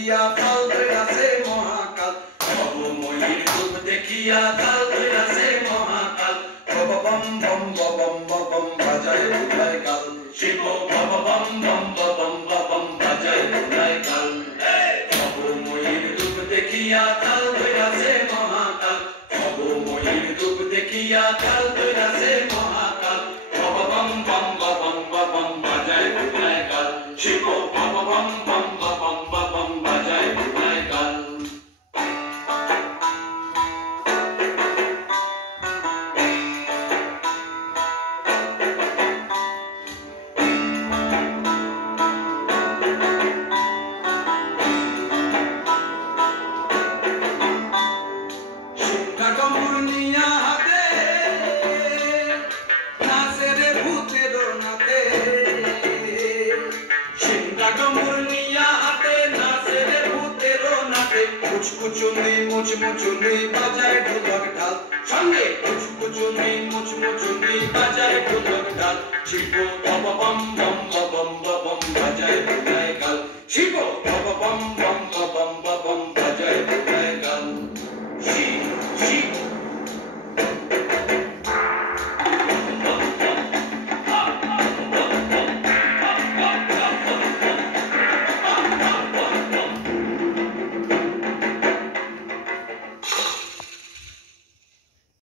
দেখিয়া তাল ধইরাছে মহাকাল ভবময়ীর রূপ দেখিয়া তাল ধইরাছে মহাকাল বম বম বম বম বম বাজায় উঠায় কাল শিব বম বম বম বম বম বাজায় উঠায় কাল ভবময়ীর রূপ দেখিয়া তাল ধইরাছে মহাকাল ভবময়ীর রূপ দেখিয়া তাল ধইরাছে মহাকাল বম বম বম বম বাজায় উঠায় কাল শিব বম বম বম বম বাজায় উঠায় কাল মুচমুচুনি মুচমুচুনি বাজায় ঢোলক ঢাল সঙ্গে মুচমুচুনি মুচমুচুনি বাজায় ঢোলক ঢাল শিব বম বম